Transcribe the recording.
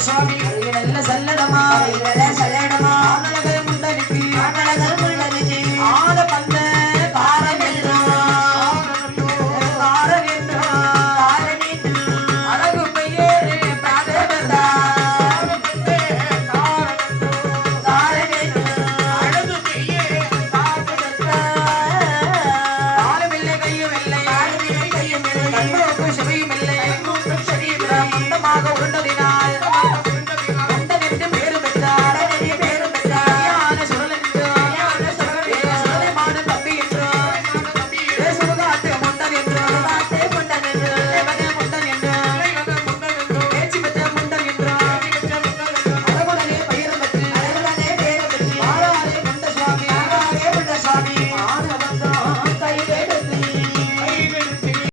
சாமி. நல்ல சல்லடமா. நல்ல சல்லடமா. உண்டதின